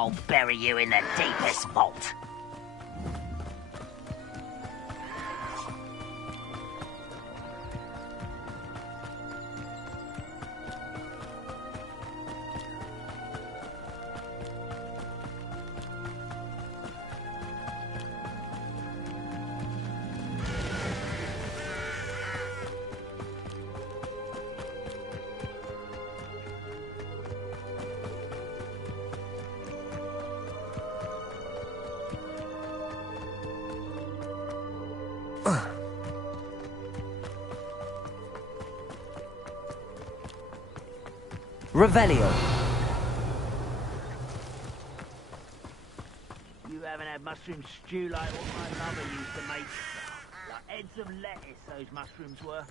I'll bury you in the deepest vault. Revelio. You haven't had mushroom stew like what my mother used to make. Like heads of lettuce, those mushrooms were.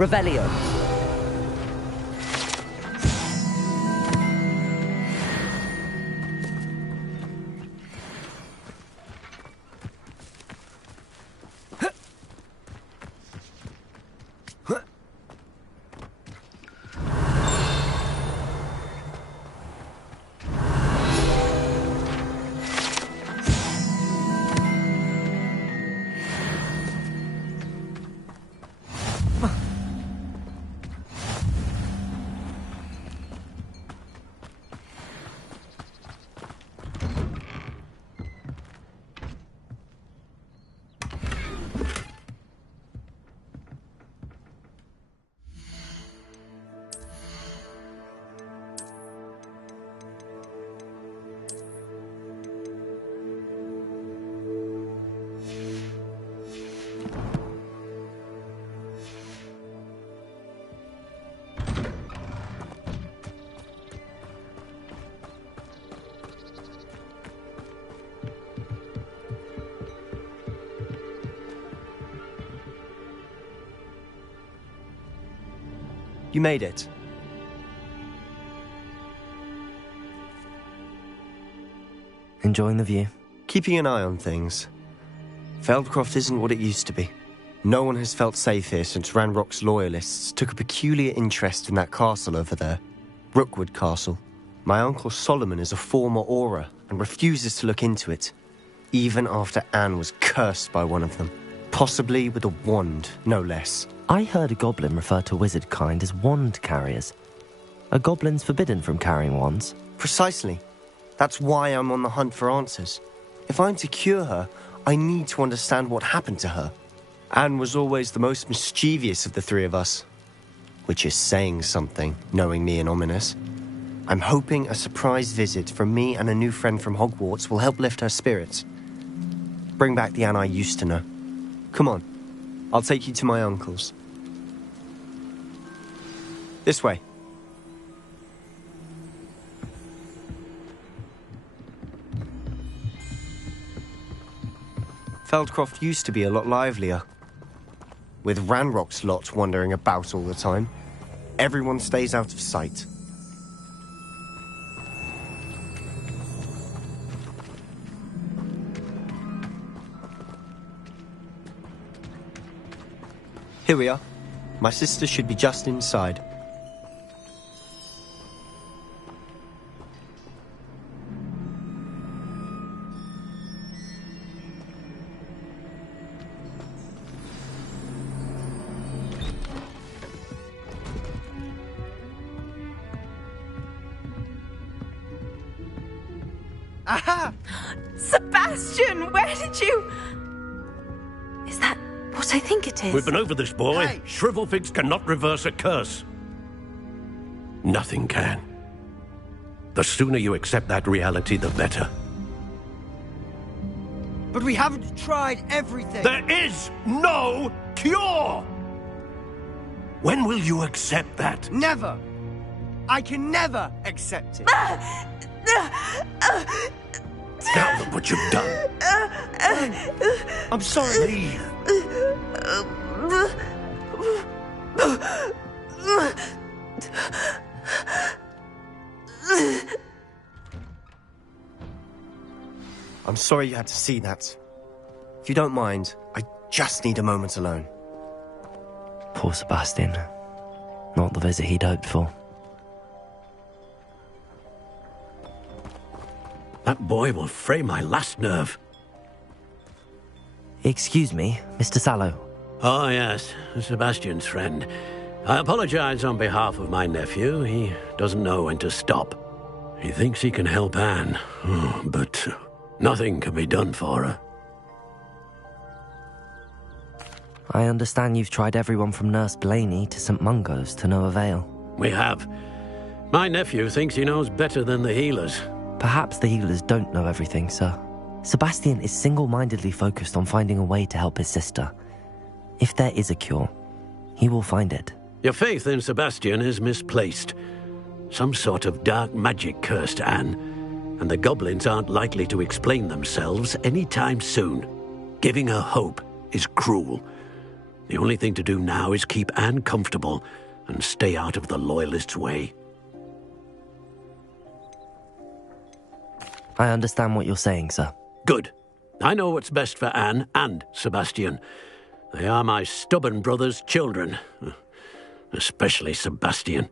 Revelio. You made it. Enjoying the view? Keeping an eye on things. Feldcroft isn't what it used to be. No one has felt safe here since Ranrock's loyalists took a peculiar interest in that castle over there. Rookwood Castle. My uncle Solomon is a former Auror and refuses to look into it, even after Anne was cursed by one of them. Possibly with a wand, no less. I heard a goblin refer to wizard kind as wand carriers. Are goblins forbidden from carrying wands? Precisely. That's why I'm on the hunt for answers. If I'm to cure her, I need to understand what happened to her. Anne was always the most mischievous of the three of us. Which is saying something, knowing me and Ominous. I'm hoping a surprise visit from me and a new friend from Hogwarts will help lift her spirits. Bring back the Anne I used to know. Come on, I'll take you to my uncle's. This way. Feldcroft used to be a lot livelier. With Ranrock's lot wandering about all the time, everyone stays out of sight. Here we are. My sister should be just inside. Aha! Sebastian, where did you... Is that what I think it is? We've been over this, boy. Hey. Shrivelfigs cannot reverse a curse. Nothing can. The sooner you accept that reality, the better. But we haven't tried everything. There is no cure! When will you accept that? Never. I can never accept it. Now look what you've done. I'm sorry. Leave. I'm sorry you had to see that. If you don't mind, I just need a moment alone. Poor Sebastian. Not the visit he'd hoped for. That boy will fray my last nerve. Excuse me, Mr. Sallow. Oh, yes, Sebastian's friend. I apologize on behalf of my nephew. He doesn't know when to stop. He thinks he can help Anne, but nothing can be done for her. I understand you've tried everyone from Nurse Blaney to St. Mungo's to no avail. We have. My nephew thinks he knows better than the healers. Perhaps the healers don't know everything, sir. Sebastian is single-mindedly focused on finding a way to help his sister. If there is a cure, he will find it. Your faith in Sebastian is misplaced. Some sort of dark magic cursed Anne, and the goblins aren't likely to explain themselves anytime soon. Giving her hope is cruel. The only thing to do now is keep Anne comfortable and stay out of the Loyalists' way. I understand what you're saying, sir. Good. I know what's best for Anne and Sebastian. They are my stubborn brother's children. Especially Sebastian.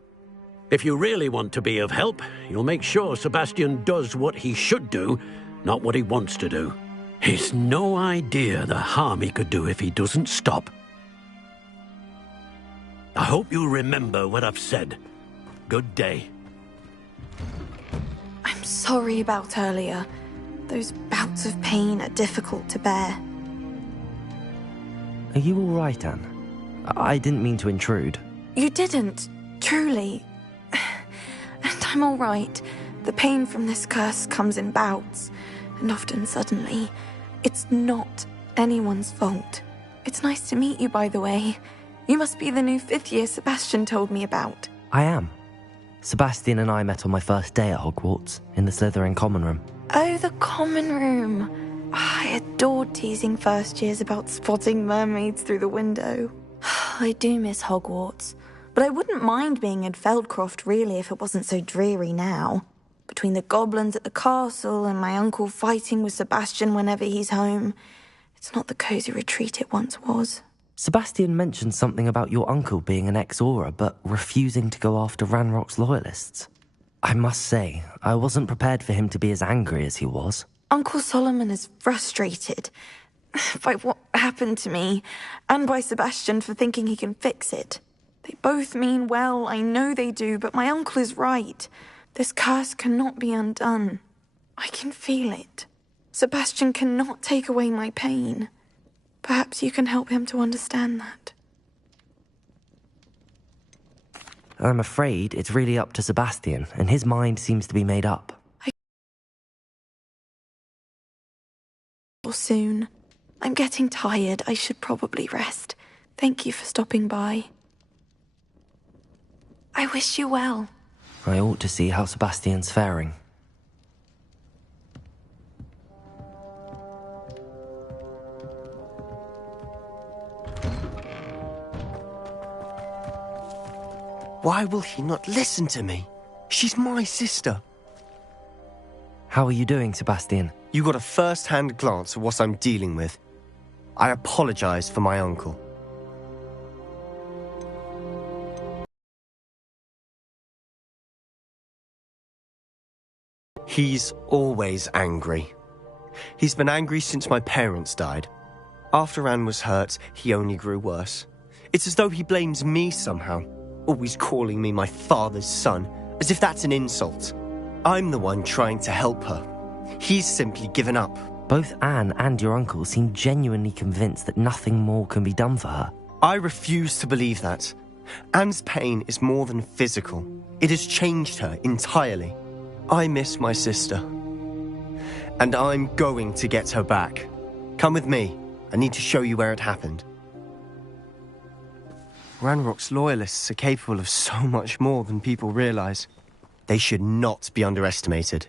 If you really want to be of help, you'll make sure Sebastian does what he should do, not what he wants to do. He's no idea the harm he could do if he doesn't stop. I hope you'll remember what I've said. Good day. I'm sorry about earlier. Those bouts of pain are difficult to bear. Are you all right, Anne? I didn't mean to intrude. You didn't, truly. And I'm all right. The pain from this curse comes in bouts, and often suddenly. It's not anyone's fault. It's nice to meet you, by the way. You must be the new 5th year Sebastian told me about. I am. Sebastian and I met on my first day at Hogwarts, in the Slytherin common room. Oh, the common room. I adored teasing first years about spotting mermaids through the window. I do miss Hogwarts, but But I wouldn't mind being in Feldcroft, really, if it wasn't so dreary now. Between the goblins at the castle and my uncle fighting with Sebastian whenever he's home, it's not the cosy retreat it once was. Sebastian mentioned something about your uncle being an ex-Aura, but refusing to go after Ranrock's loyalists. I must say, I wasn't prepared for him to be as angry as he was. Uncle Solomon is frustrated by what happened to me, and by Sebastian for thinking he can fix it. They both mean well, I know they do, but my uncle is right. This curse cannot be undone. I can feel it. Sebastian cannot take away my pain. Perhaps you can help him to understand that. I'm afraid it's really up to Sebastian, and his mind seems to be made up. Soon. I'm getting tired. I should probably rest. Thank you for stopping by. I wish you well. I ought to see how Sebastian's faring. Why will he not listen to me? She's my sister. How are you doing, Sebastian? You got a first-hand glance at what I'm dealing with. I apologize for my uncle. He's always angry. He's been angry since my parents died. After Anne was hurt, he only grew worse. It's as though he blames me somehow, always calling me my father's son, as if that's an insult. I'm the one trying to help her. He's simply given up. Both Anne and your uncle seem genuinely convinced that nothing more can be done for her. I refuse to believe that. Anne's pain is more than physical. It has changed her entirely. I miss my sister. And I'm going to get her back. Come with me. I need to show you where it happened. Ranrock's loyalists are capable of so much more than people realize. They should not be underestimated.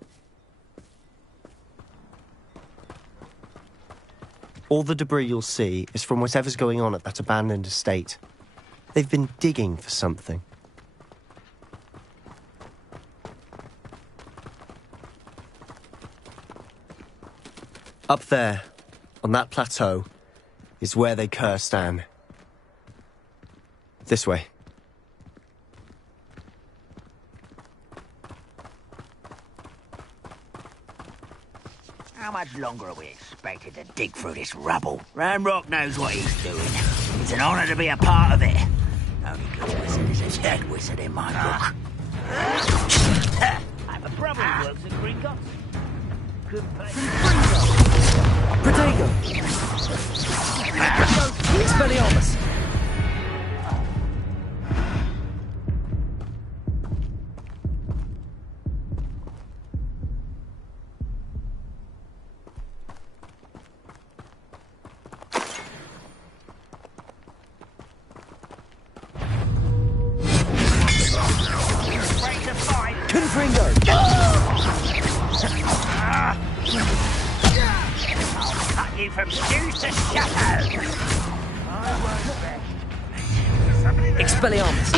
All the debris you'll see is from whatever's going on at that abandoned estate. They've been digging for something. Up there, on that plateau, is where they cursed Anne. This way. How much longer are we expected to dig through this rubble? Ranrock knows what he's doing. It's an honor to be a part of it. Only good wizard is a dead wizard in my book. I have a brother who works at Gringotts. Good place. Protego! Expelliarmus! From shoes to shadow. Expelliarmus!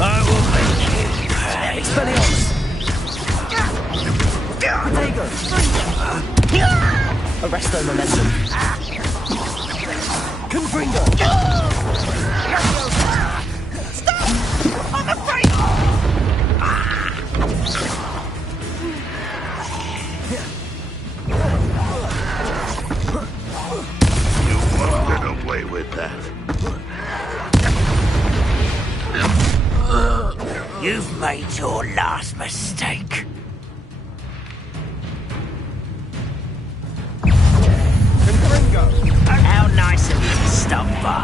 I will make you. Expelliarmus! Protego! Arresto momentum. Confringo! Stop! I'm afraid! You won't get away with that. You've made your last mistake. How nice of you to stop by.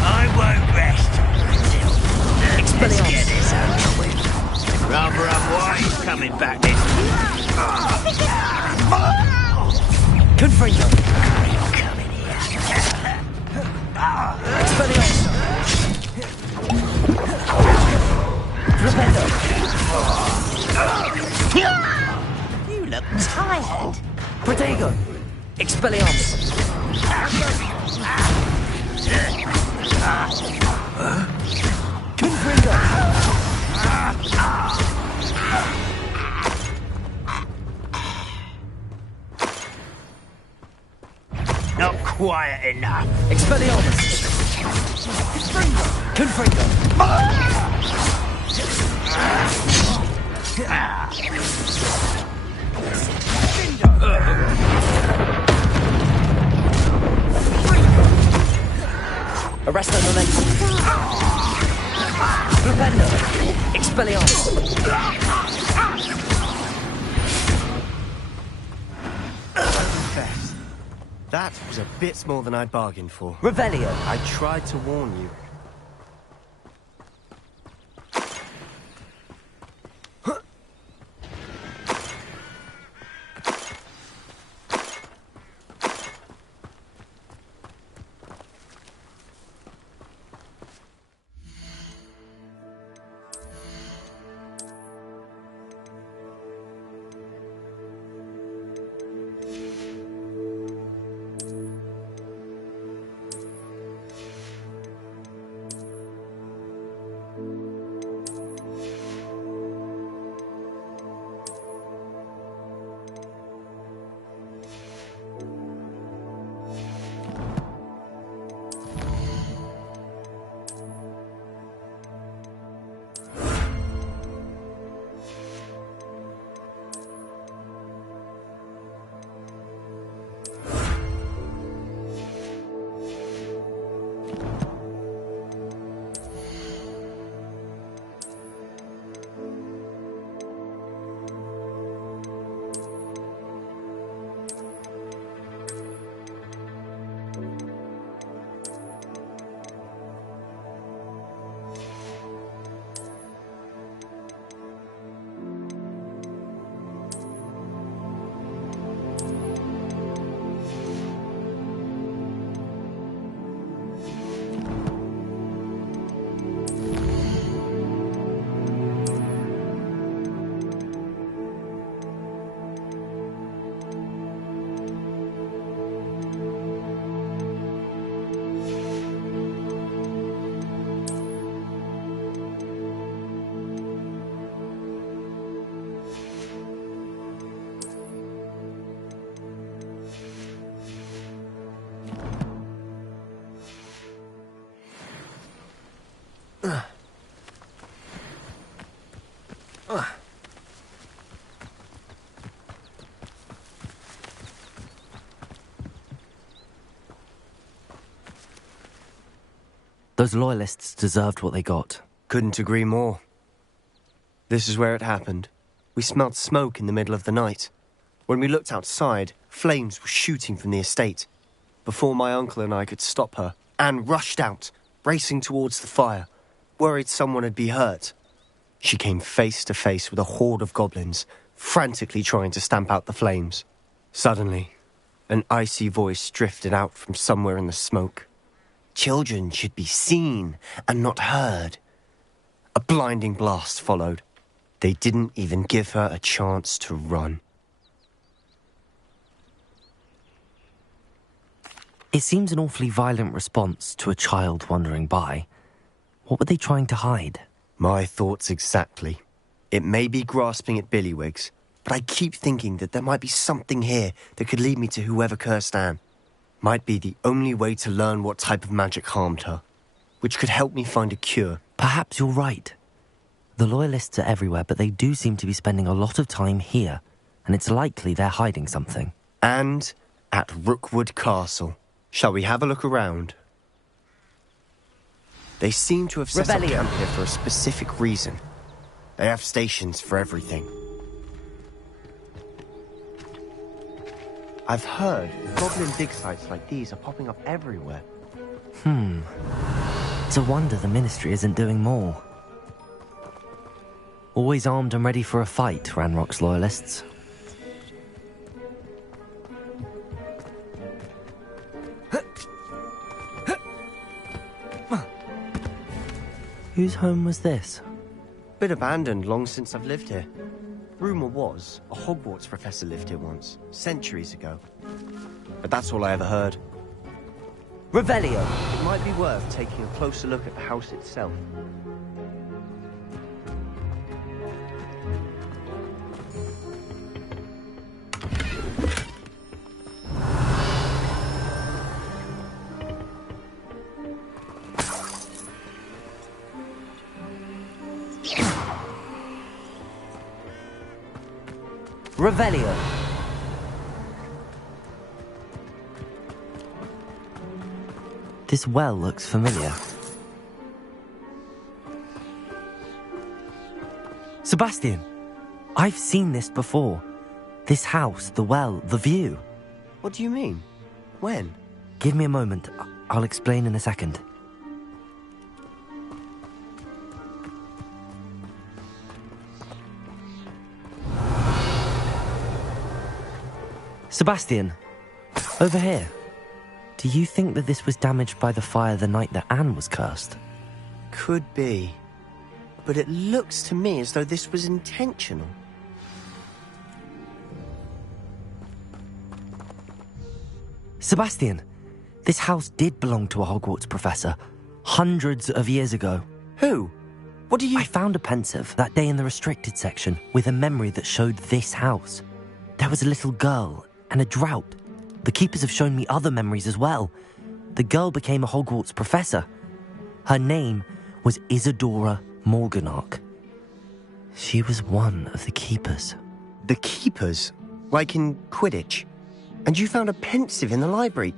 I won't rest until let's get this over with. Rather unwise coming back this Confringo! coming here. Expelliarmus! You look tired. Protego! Expelliarmus! Confringo! Not quiet enough. Expelliarmus! Confringo! Arresto momentum. Flipendo. Expelliarmus. Confess. That was a bit more than I'd bargained for. Revelio. I tried to warn you. Those loyalists deserved what they got. Couldn't agree more. This is where it happened. We smelled smoke in the middle of the night. When we looked outside, flames were shooting from the estate. Before my uncle and I could stop her, Anne rushed out, racing towards the fire, worried someone had been hurt. She came face to face with a horde of goblins, frantically trying to stamp out the flames. Suddenly, an icy voice drifted out from somewhere in the smoke. Children should be seen and not heard. A blinding blast followed. They didn't even give her a chance to run. It seems an awfully violent response to a child wandering by. What were they trying to hide? My thoughts exactly. It may be grasping at billywhigs, but I keep thinking that there might be something here that could lead me to whoever cursed Anne. Might be the only way to learn what type of magic harmed her, which could help me find a cure. Perhaps you're right. The loyalists are everywhere, but they do seem to be spending a lot of time here, and it's likely they're hiding something. And at Rookwood Castle. Shall we have a look around? They seem to have set up camp here for a specific reason. They have stations for everything. I've heard goblin dig sites like these are popping up everywhere. It's a wonder the Ministry isn't doing more. Always armed and ready for a fight, Ranrock's loyalists. Whose home was this? Been abandoned long since I've lived here. Rumour was, a Hogwarts professor lived here once, centuries ago. But that's all I ever heard. Revelio! It might be worth taking a closer look at the house itself. Revelio. This well looks familiar. Sebastian, I've seen this before. This house, the well, the view. What do you mean? When? Give me a moment. I'll explain in a second. Sebastian, over here. Do you think that this was damaged by the fire the night that Anne was cursed? Could be. But it looks to me as though this was intentional. Sebastian, this house did belong to a Hogwarts professor, hundreds of years ago. Who? What do you... I found a pensive that day in the restricted section with a memory that showed this house. There was a little girl and a drought. The keepers have shown me other memories as well. The girl became a Hogwarts professor. Her name was Isadora Morganach. She was one of the keepers. The keepers? Like in Quidditch? And you found a pensive in the library?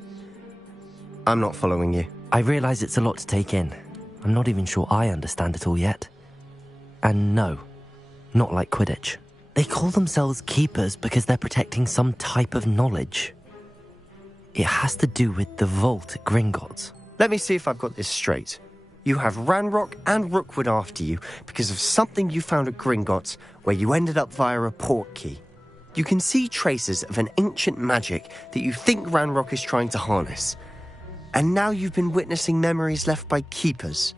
I'm not following you. I realise it's a lot to take in. I'm not even sure I understand it all yet. And no, not like Quidditch. They call themselves keepers because they're protecting some type of knowledge. It has to do with the vault at Gringotts. Let me see if I've got this straight. You have Ranrock and Rookwood after you because of something you found at Gringotts where you ended up via a portkey. You can see traces of an ancient magic that you think Ranrock is trying to harness. And now you've been witnessing memories left by keepers.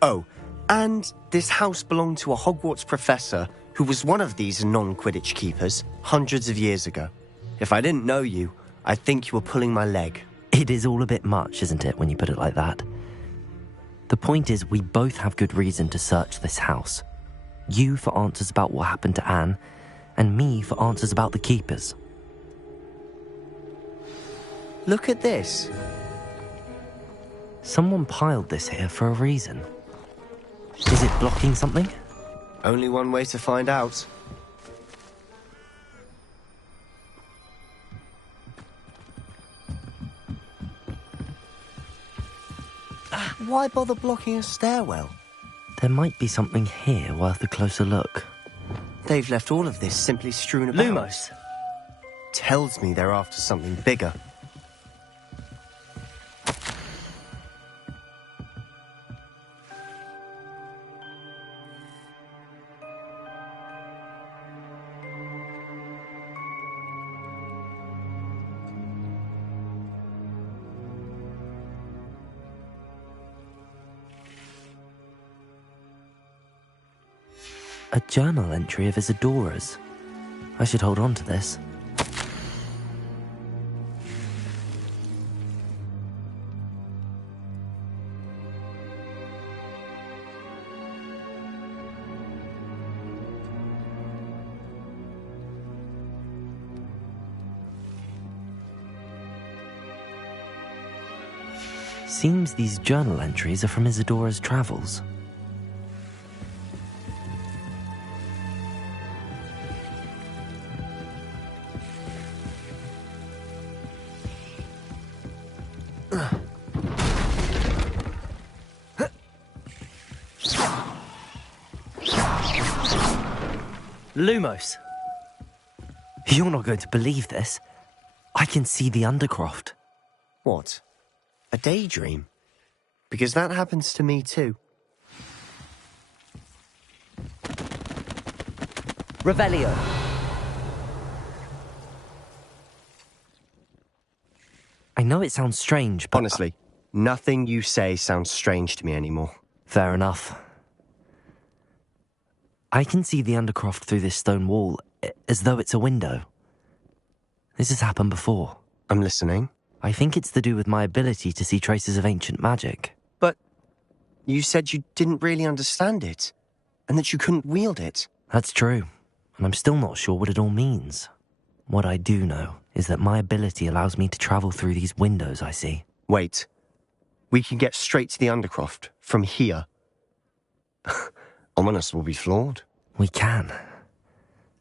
Oh, and this house belonged to a Hogwarts professor who was one of these non-Quidditch keepers hundreds of years ago. If I didn't know you, I think you were pulling my leg. It is all a bit much, isn't it, when you put it like that? The point is, we both have good reason to search this house. You for answers about what happened to Anne, and me for answers about the keepers. Look at this. Someone piled this here for a reason. Is it blocking something? Only one way to find out. Why bother blocking a stairwell? There might be something here worth a closer look. They've left all of this simply strewn about. Lumos! Tells me they're after something bigger. A journal entry of Isadora's. I should hold on to this. Seems these journal entries are from Isadora's travels. Lumos! You're not going to believe this. I can see the Undercroft. What? A daydream? Because that happens to me too. Revelio! I know it sounds strange, but... Honestly, nothing you say sounds strange to me anymore. Fair enough. I can see the Undercroft through this stone wall, as though it's a window. This has happened before. I'm listening. I think it's to do with my ability to see traces of ancient magic. But you said you didn't really understand it, and that you couldn't wield it. That's true, and I'm still not sure what it all means. What I do know is that my ability allows me to travel through these windows I see. Wait. We can get straight to the Undercroft from here. Ominous will be floored. We can.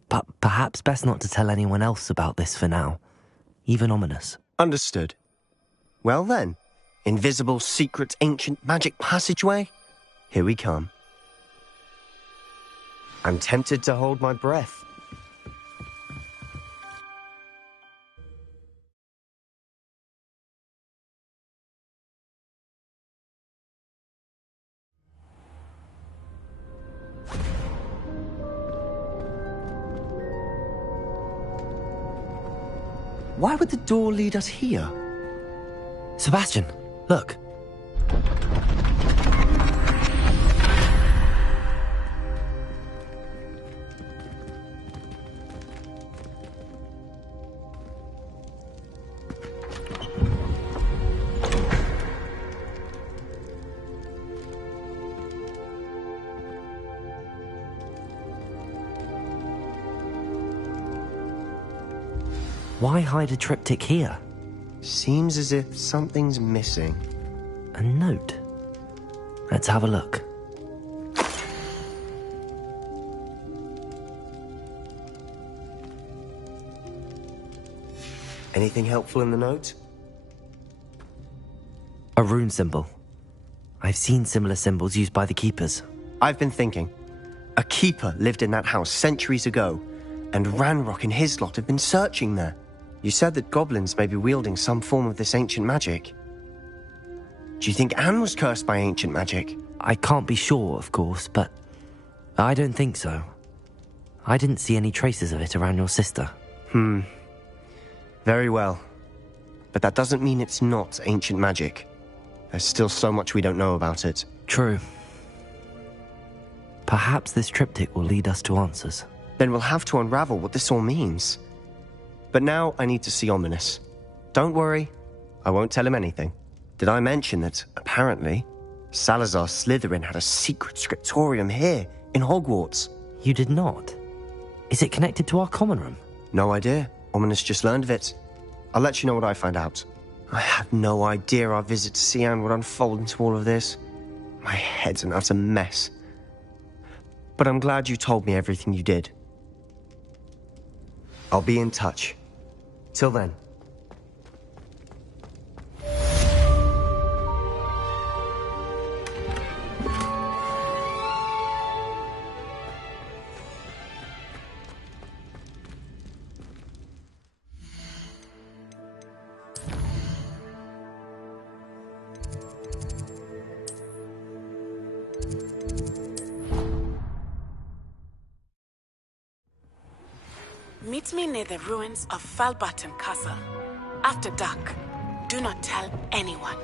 But perhaps best not to tell anyone else about this for now. Even Ominous. Understood. Well then, invisible, secret, ancient magic passageway? Here we come. I'm tempted to hold my breath. Why would the door lead us here? Sebastian, look. Why hide a triptych here? Seems as if something's missing. A note. Let's have a look. Anything helpful in the note? A rune symbol. I've seen similar symbols used by the keepers. I've been thinking. A keeper lived in that house centuries ago, and Ranrock and his lot have been searching there. You said that goblins may be wielding some form of this ancient magic. Do you think Anne was cursed by ancient magic? I can't be sure, of course, but I don't think so. I didn't see any traces of it around your sister. Very well. But that doesn't mean it's not ancient magic. There's still so much we don't know about it. True. Perhaps this triptych will lead us to answers. Then we'll have to unravel what this all means. But now I need to see Ominous. Don't worry, I won't tell him anything. Did I mention that, apparently, Salazar Slytherin had a secret scriptorium here, in Hogwarts? You did not? Is it connected to our common room? No idea. Ominous just learned of it. I'll let you know what I find out. I had no idea our visit to Cian would unfold into all of this. My head's an utter mess. But I'm glad you told me everything you did. I'll be in touch. Till then. Meet me near the ruins of Falbaton Castle. After dark. Do not tell anyone.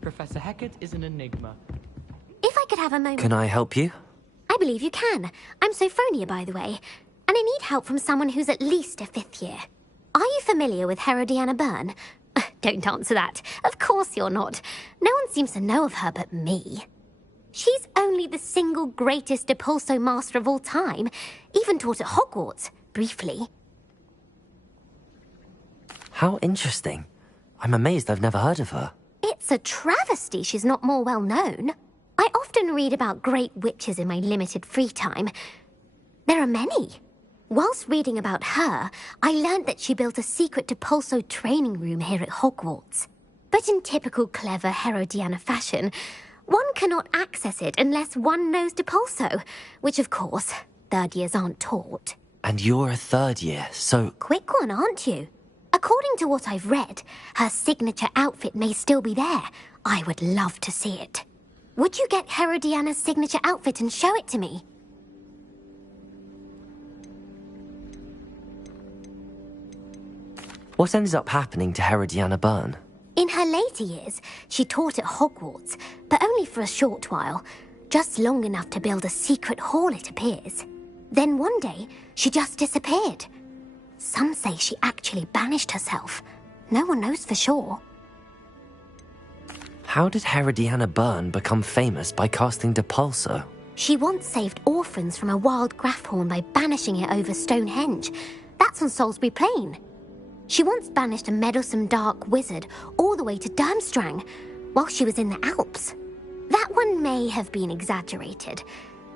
Professor Hecat is an enigma. If I could have a moment... Can I help you? I believe you can. I'm Sophronia, by the way. And I need help from someone who's at least a 5th year. Are you familiar with Herodiana Byrne? Don't answer that. Of course you're not. No one seems to know of her but me. She's only the single greatest Depulso master of all time. Even taught at Hogwarts, briefly. How interesting. I'm amazed I've never heard of her. It's a travesty she's not more well known. I often read about great witches in my limited free time. There are many. Whilst reading about her, I learned that she built a secret Depulso training room here at Hogwarts. But in typical clever Herodiana fashion, one cannot access it unless one knows Depulso, which of course, 3rd years aren't taught. And you're a 3rd year, so... Quick one, aren't you? According to what I've read, her signature outfit may still be there. I would love to see it. Would you get Herodiana's signature outfit and show it to me? What ended up happening to Herodiana Byrne? In her later years, she taught at Hogwarts, but only for a short while. Just long enough to build a secret hall, it appears. Then one day, she just disappeared. Some say she actually banished herself. No one knows for sure. How did Herodiana Byrne become famous by casting Depulso? She once saved orphans from a wild Grafhorn by banishing it over Stonehenge. That's on Salisbury Plain. She once banished a meddlesome dark wizard all the way to Durmstrang while she was in the Alps. That one may have been exaggerated,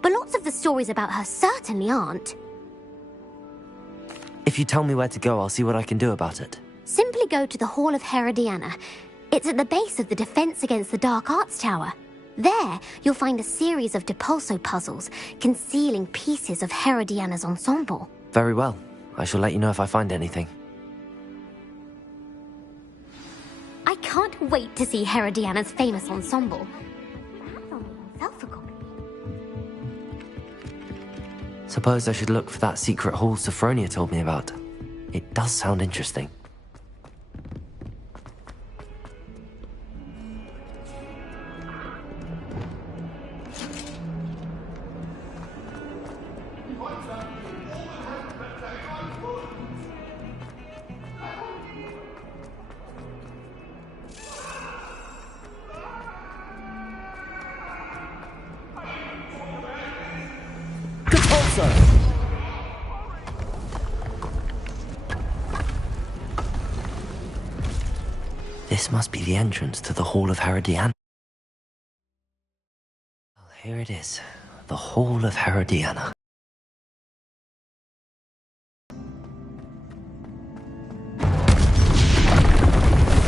but lots of the stories about her certainly aren't. If you tell me where to go, I'll see what I can do about it. Simply go to the Hall of Herodiana. It's at the base of the Defense Against the Dark Arts Tower. There, you'll find a series of Depulso puzzles concealing pieces of Herodiana's ensemble. Very well. I shall let you know if I find anything. I can't wait to see Herodiana's famous ensemble. Perhaps I'll make myself a copy. Suppose I should look for that secret hall Sophronia told me about. It does sound interesting. This must be the entrance to the Hall of Herodiana. Well, here it is. The Hall of Herodiana.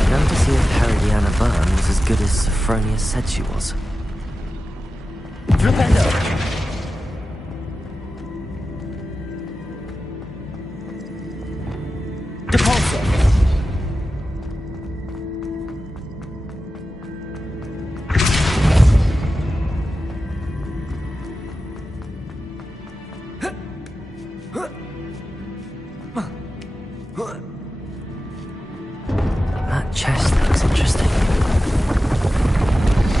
Now to see if Herodiana Byrne was as good as Sophronia said she was. Flipendo! That chest looks interesting.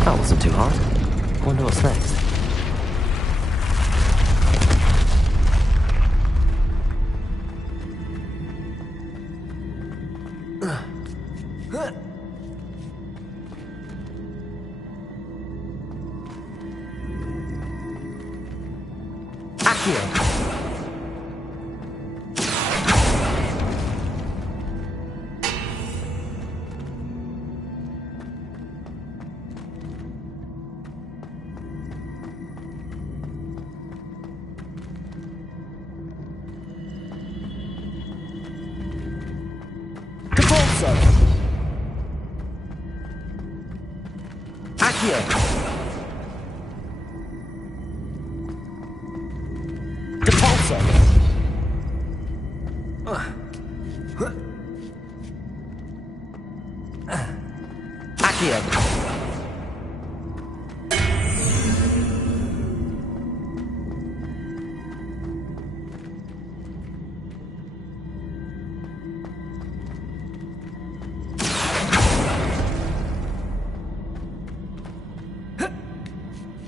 That wasn't too hard. I wonder what's next. Accio!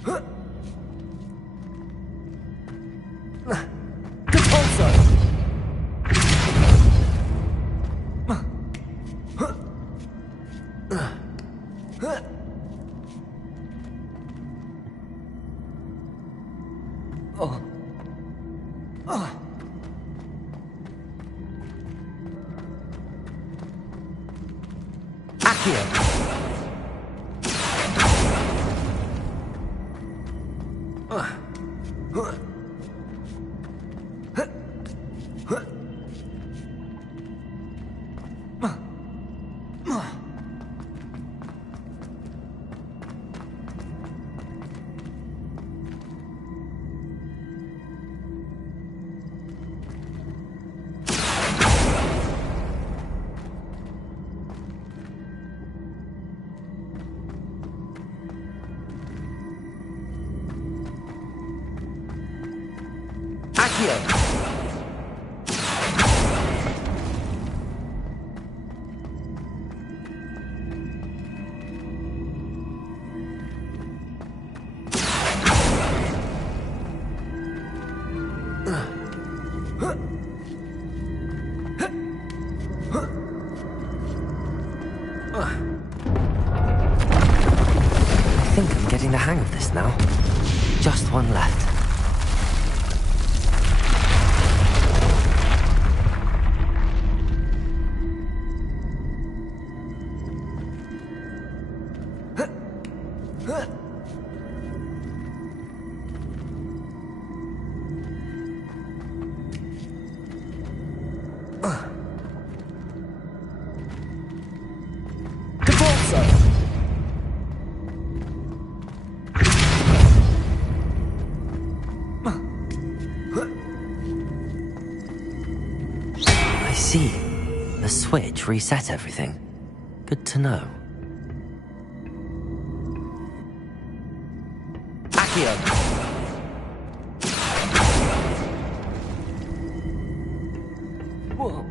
I think I'm getting the hang of this now. Just one left. The switch reset everything. Good to know. Whoa.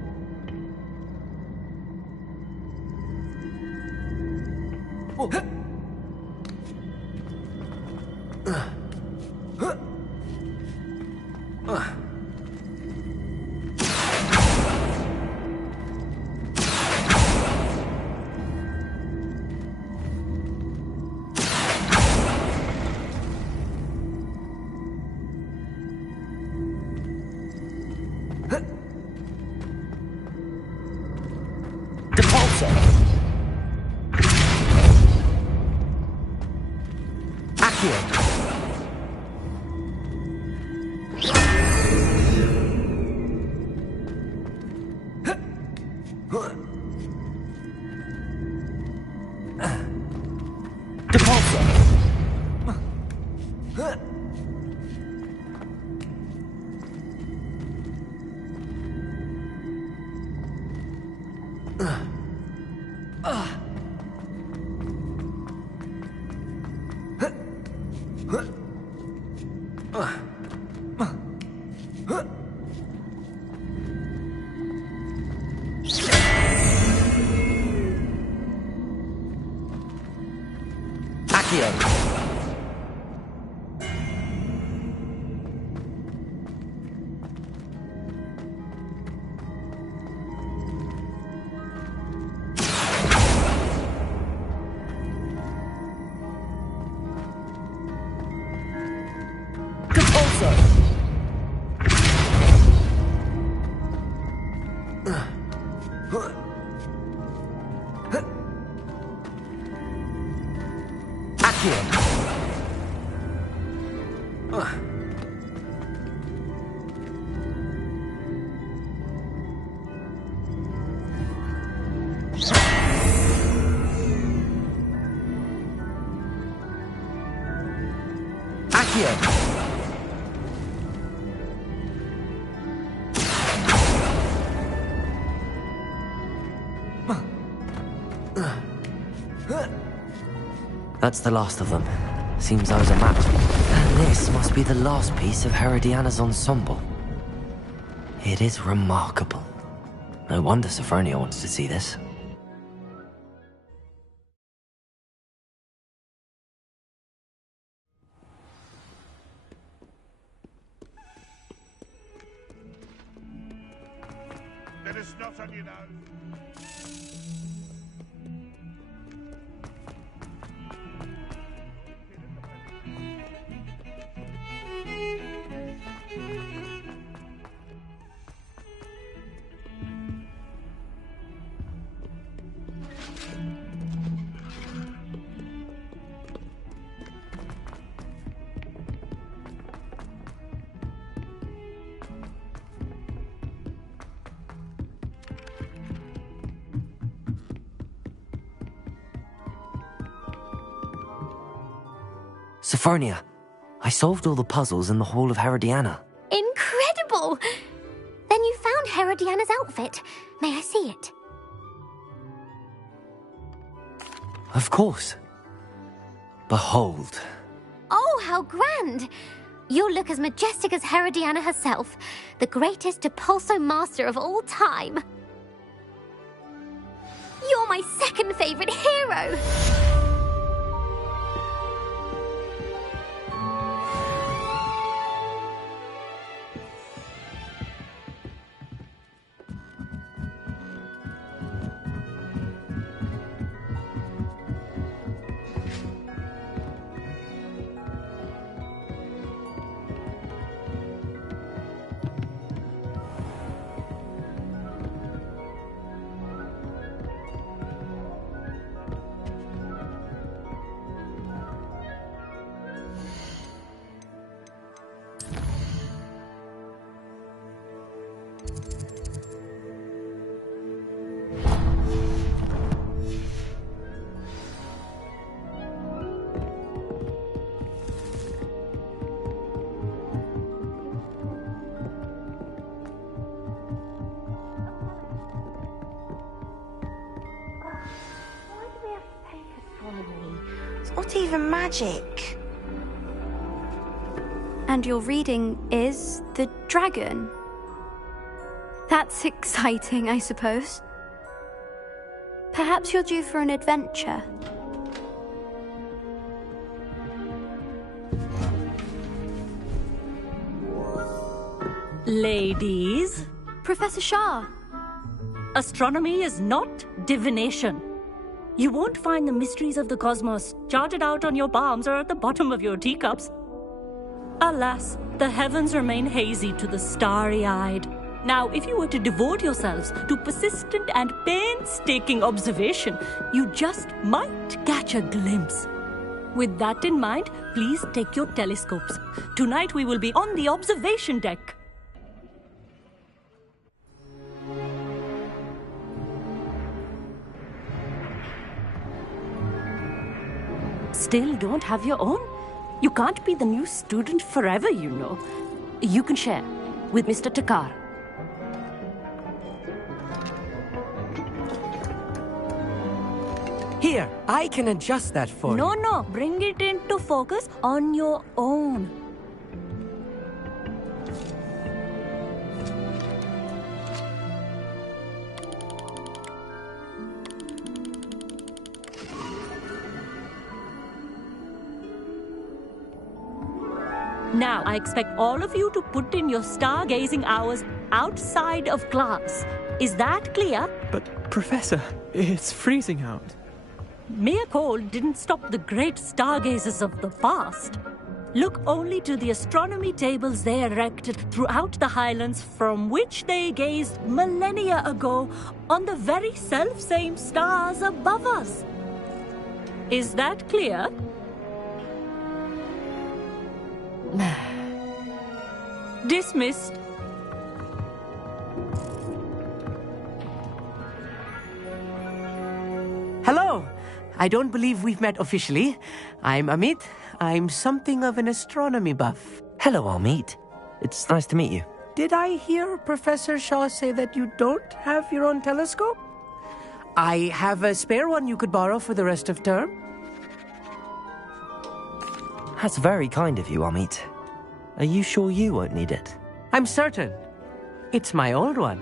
That's the last of them. Seems I was a match. And this must be the last piece of Herodiana's ensemble. It is remarkable. No wonder Sophronia wants to see this. snot on your nose. Sophronia, I solved all the puzzles in the Hall of Herodiana. Incredible! Then you found Herodiana's outfit. May I see it? Of course. Behold. Oh, how grand! You'll look as majestic as Herodiana herself, the greatest Depulso master of all time. You're my second favorite hero! Not even magic. And your reading is the dragon. That's exciting, I suppose. Perhaps you're due for an adventure. Ladies. Professor Shah. Astronomy is not divination. You won't find the mysteries of the cosmos charted out on your palms or at the bottom of your teacups. Alas, the heavens remain hazy to the starry-eyed. Now, if you were to devote yourselves to persistent and painstaking observation, you just might catch a glimpse. With that in mind, please take your telescopes. Tonight we will be on the observation deck. Still don't have your own? You can't be the new student forever, you know. You can share with Mr. Takar. Here, I can adjust that for you. No, bring it into focus on your own. Now, I expect all of you to put in your stargazing hours outside of class. Is that clear? But, Professor, it's freezing out. Mere cold didn't stop the great stargazers of the past. Look only to the astronomy tables they erected throughout the highlands from which they gazed millennia ago on the very self-same stars above us. Is that clear? Dismissed. Hello. I don't believe we've met officially. I'm Amit. I'm something of an astronomy buff. Hello, Amit. It's nice to meet you. Did I hear Professor Shaw say that you don't have your own telescope? I have a spare one you could borrow for the rest of term. That's very kind of you, Amit. Are you sure you won't need it? I'm certain. It's my old one.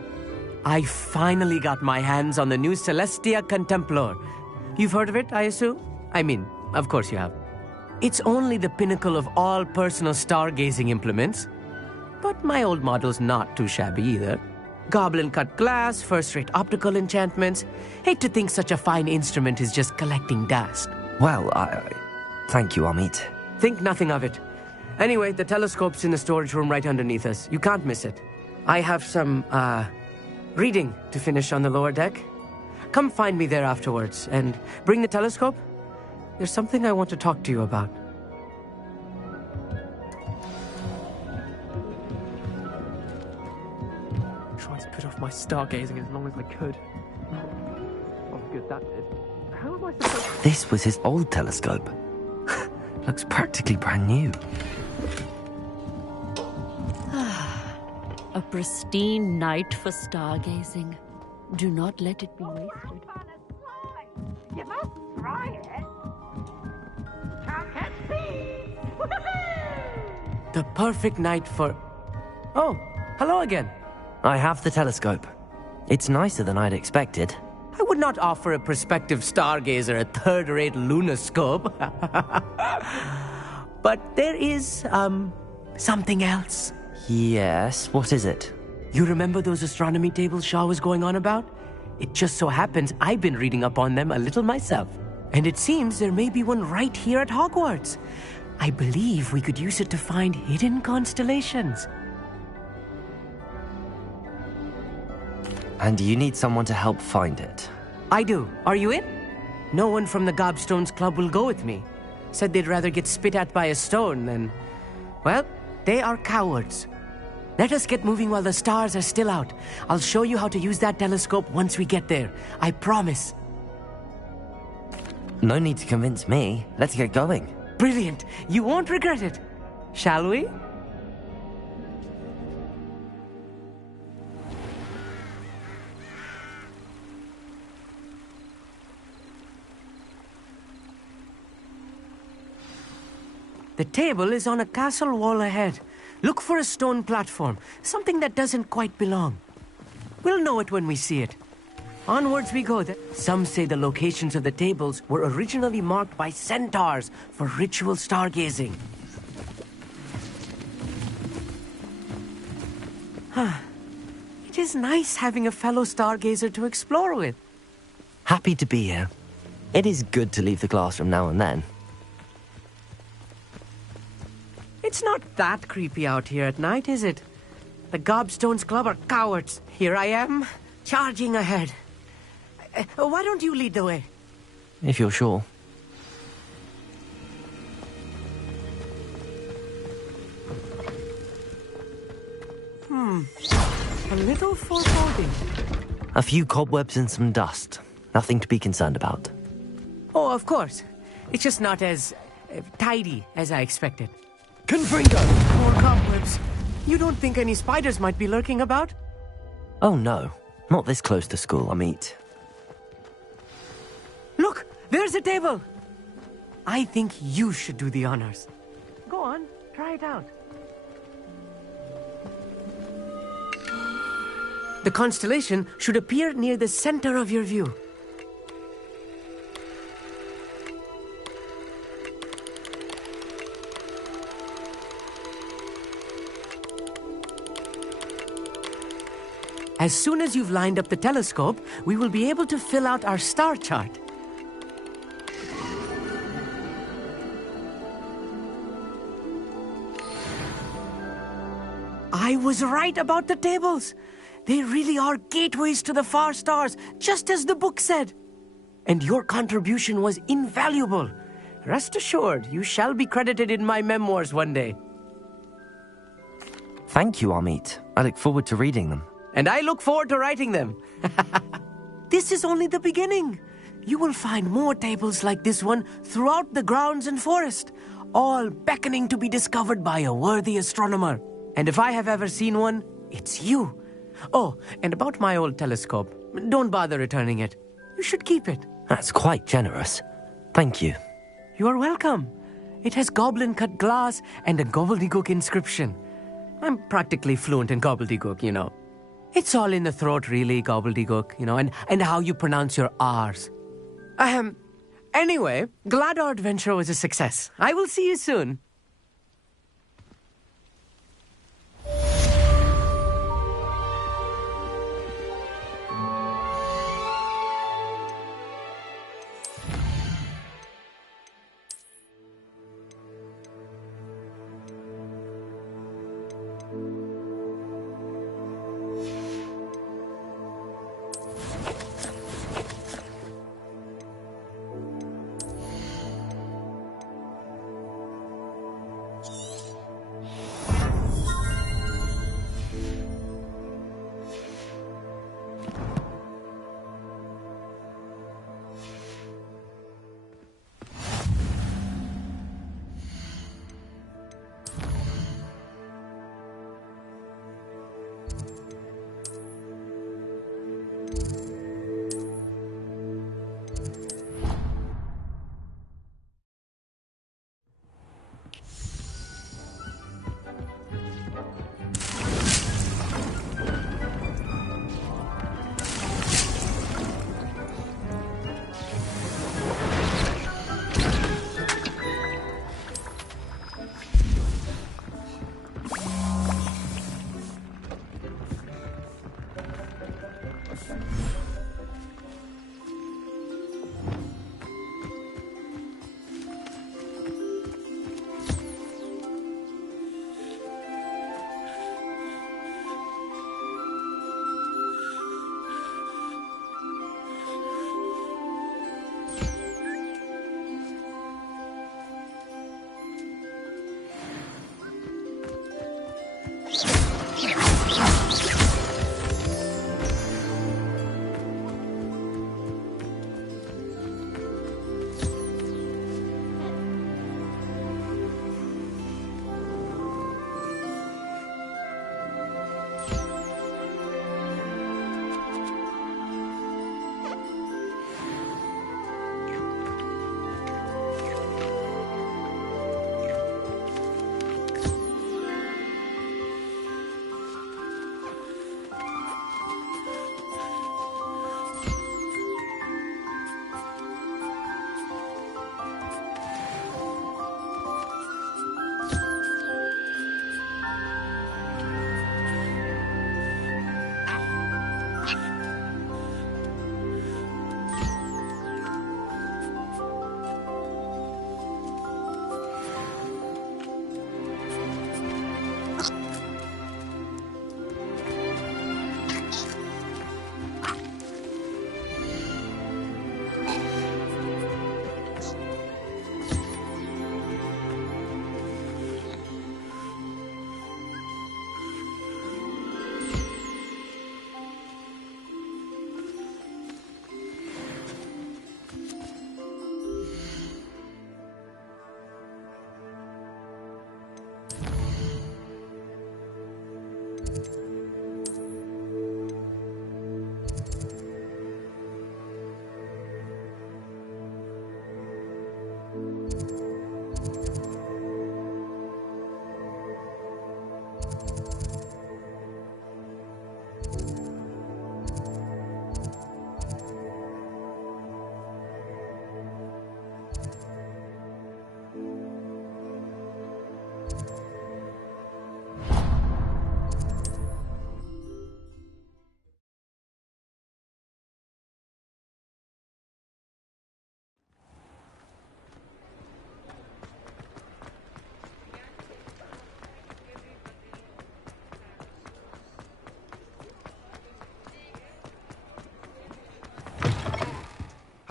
I finally got my hands on the new Celestia Contemplar. You've heard of it, I assume? I mean, of course you have. It's only the pinnacle of all personal stargazing implements. But my old model's not too shabby either. Goblin-cut glass, first-rate optical enchantments. Hate to think such a fine instrument is just collecting dust. Well, thank you, Amit. Think nothing of it. Anyway, the telescope's in the storage room right underneath us. You can't miss it. I have some, reading to finish on the lower deck. Come find me there afterwards, and bring the telescope. There's something I want to talk to you about. I tried to put off my stargazing as long as I could. Oh, good that did. How am I supposed to... This was his old telescope. Looks practically brand new. A pristine night for stargazing. Do not let it be wasted. You must try it. Can't catch me. The perfect night for... Oh, hello again. I have the telescope. It's nicer than I'd expected. I would not offer a prospective stargazer a third-rate lunoscope. But there is, something else. Yes, what is it? You remember those astronomy tables Shaw was going on about? It just so happens I've been reading up on them a little myself. And it seems there may be one right here at Hogwarts. I believe we could use it to find hidden constellations. And you need someone to help find it. I do. Are you in? No one from the Gobstones Club will go with me. Said they'd rather get spit at by a stone than... Well, they are cowards. Let us get moving while the stars are still out. I'll show you how to use that telescope once we get there. I promise. No need to convince me. Let's get going. Brilliant. You won't regret it. Shall we? The table is on a castle wall ahead. Look for a stone platform, something that doesn't quite belong. We'll know it when we see it. Onwards we go. Some say the locations of the tables were originally marked by centaurs for ritual stargazing. It is nice having a fellow stargazer to explore with. Happy to be here. It is good to leave the classroom now and then. It's not that creepy out here at night, is it? The Gobstones Club are cowards. Here I am, charging ahead. Why don't you lead the way? If you're sure. A little foreboding. A few cobwebs and some dust. Nothing to be concerned about. Oh, of course. It's just not as tidy as I expected. Confringo! More cobwebs. You don't think any spiders might be lurking about? Oh no, not this close to school, Amit. Look, there's a table. I think you should do the honors. Go on, try it out. The constellation should appear near the center of your view. As soon as you've lined up the telescope, we will be able to fill out our star chart. I was right about the tables. They really are gateways to the far stars, just as the book said. And your contribution was invaluable. Rest assured, you shall be credited in my memoirs one day. Thank you, Amit. I look forward to reading them. And I look forward to writing them. This is only the beginning. You will find more tables like this one throughout the grounds and forest, all beckoning to be discovered by a worthy astronomer. And if I have ever seen one, it's you. Oh, and about my old telescope, don't bother returning it. You should keep it. That's quite generous. Thank you. You are welcome. It has goblin-cut glass and a gobbledygook inscription. I'm practically fluent in gobbledygook, you know. It's all in the throat, really, gobbledygook, you know, and how you pronounce your R's. Anyway, glad our adventure was a success. I will see you soon.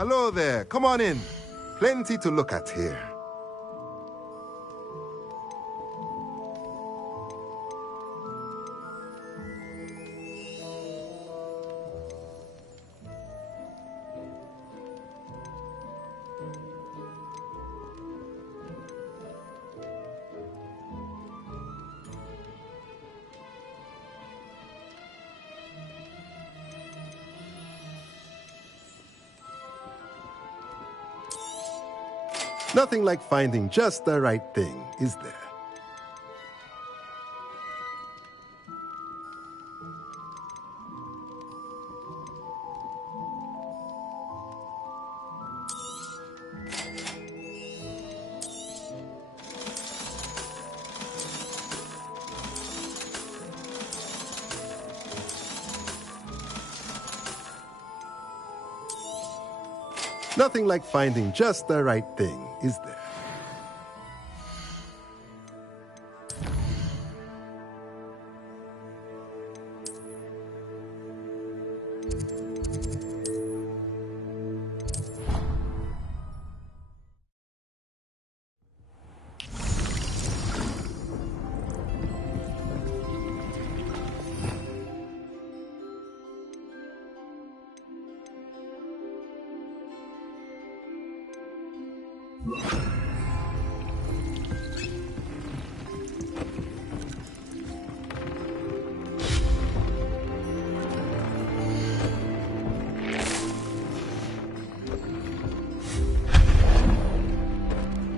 Hello there. Come on in. Plenty to look at here. Nothing like finding just the right thing, is there? Nothing like finding just the right thing, is there?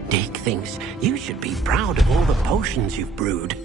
Dick thinks you should be proud of all the potions you've brewed.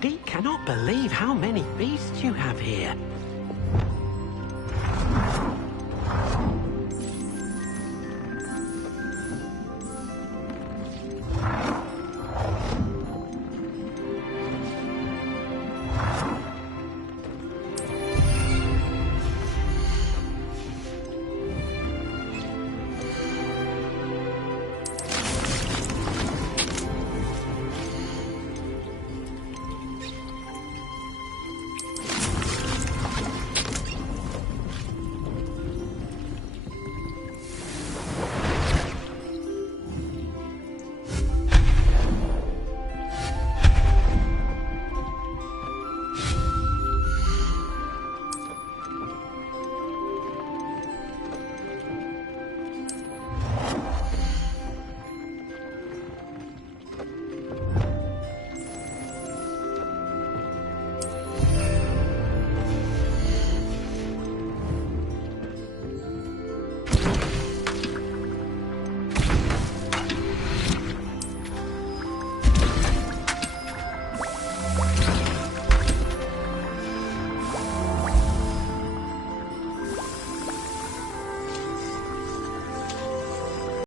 Dee cannot believe how many beasts you have here.